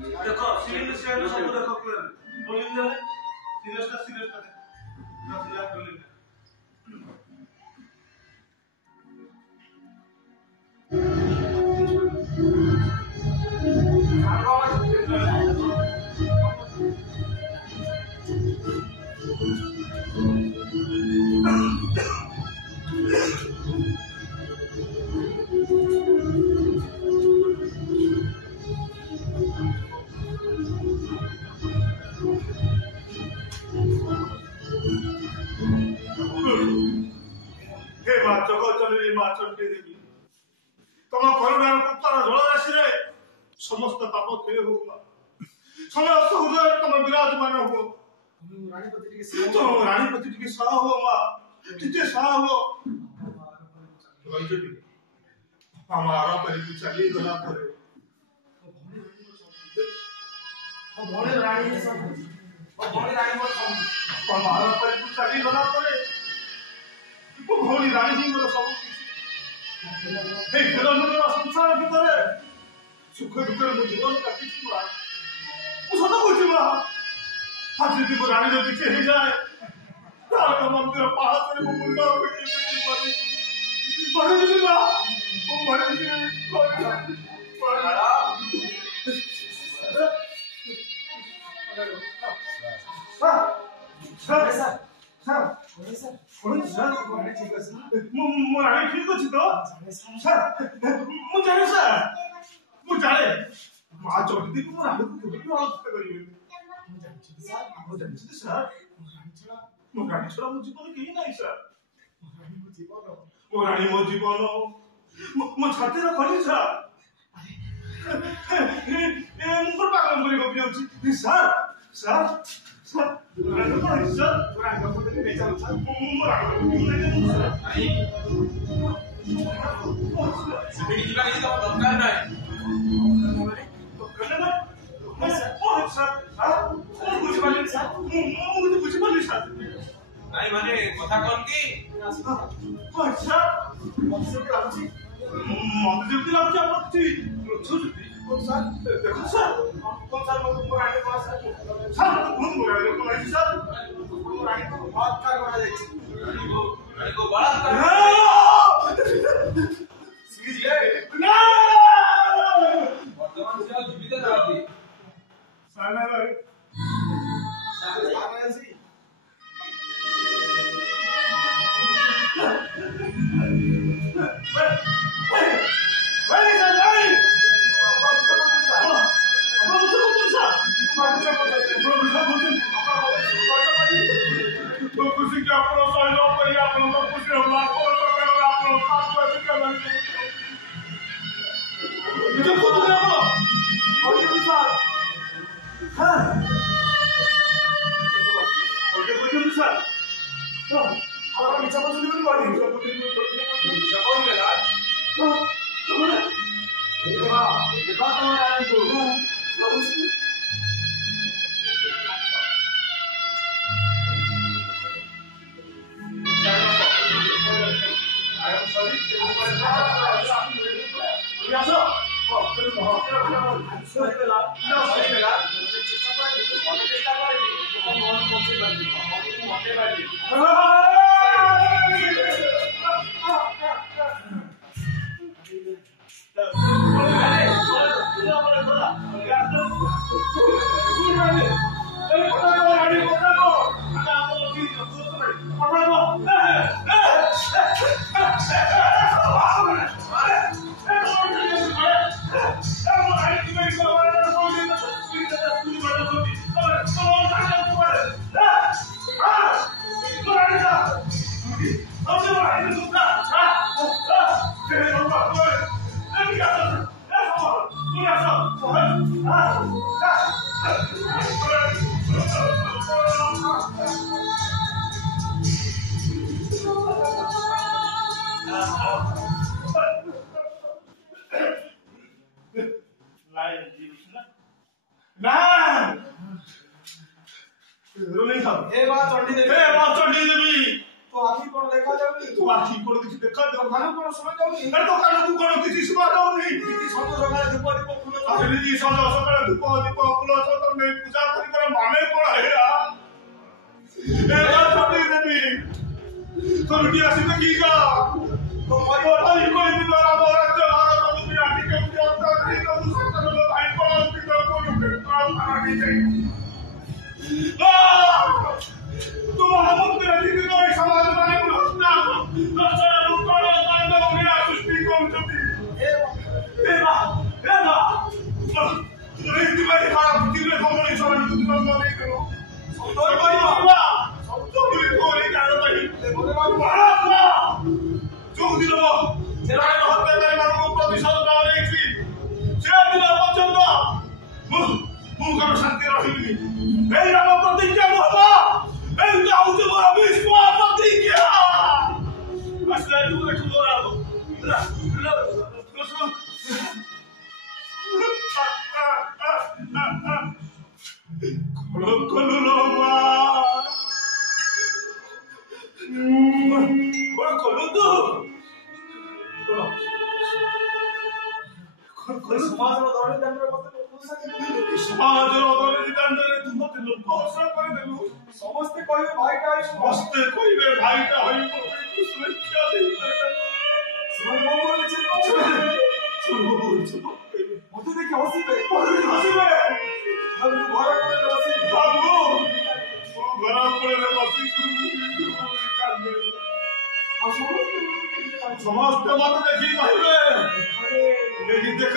देखो सीन से सब देखो क्लियर रोलिंग दे सीरियस का दे रोलिंग तम करुणार पुत्र जलराशि समस्त पाप क्षय हो समस्त हृदय तुम विराजमान हो रानीपति टी सह हो माँ टीचे सह हो हमारा परी चली गला हमारा परी चली गला भौणी राणी ही सब संसार भीतर सुख दुख जीवन काटी सत कह आज यदि मो राणी किसी हो जाए मंदिर पहाड़ मुंड ठीक अच्छी तो जाने सर जाने माँ चौधरी को रानी को केवल अवस्था करेंगे सर मो रानी छोड़ा मो जीवन कहीं नहीं सर मो रानी मो जीवन मो छाती खली सर मुझे पागल बोली गपी जाऊँ सर सर सर देखो सर कौन सा लोग रानी पास सर तो बहुत बुरा है लोग नहीं सर रानी को बहुत कार बना देती रानी को बड़ा सीरीज ये ना वर्तमान से जीवित रहती साला भाई साला ऐसी देखा कान को सुना जाउनी अरे तो कान को कोन किसी सुना जाउनी किसी सब जगह दुपरी को खुले ଆଜି ସକାଳେ ଧୂପ ଦୀପ ଫୁଲ ଚନ୍ଦନ ନେଇ ପୂଜା କରିବାର ମାନେ କଣ ହେଲା? ଛୋଟେଇ ଦେବି ତୋରଟି ଆସି ଦେଖି ଯା କହିବି ଦ୍ୱାରା ମୋ ରାଜ୍ୟ ଭାରତ ଦୁନିଆ ଟିକେ ଭାଇ ପଳାନ୍ତି ତୁମ ମନ୍ଦିର ଦିଦି କରି ସମାଜ ସୃଷ୍ଟି କରୁଛନ୍ତି। ଶାନ୍ତି ରହିବି ଏଇ ଆମ ପ୍ରତିଜ୍ଞା ହବ ଏଇଟା ହଉଛି ମୋର ବିଶ୍ୱ ପ୍ରତିଜ୍ଞା। ଆସିଲା ତୁ ଏଠୁ ସମାଜର ଅଦରଦାଣ୍ଡରେ ତୁ ମତେ ଲୋକ ହସା କରିଦେଲୁ। ସମସ୍ତେ କହିବେ ଭାଇଟା ହୋଇ ସମସ୍ତେ କହିବେ ଭାଇଟା ହୋଇ ସୁରକ୍ଷା ମତେ ଦେଖି ହସିବେ ହସିବେ ଘର କୋଳରେ ବସି ଘର କୋଳରେ ବସି ସମସ୍ତେ ମତେ ଦେଖି କହିବେ ଦେଖ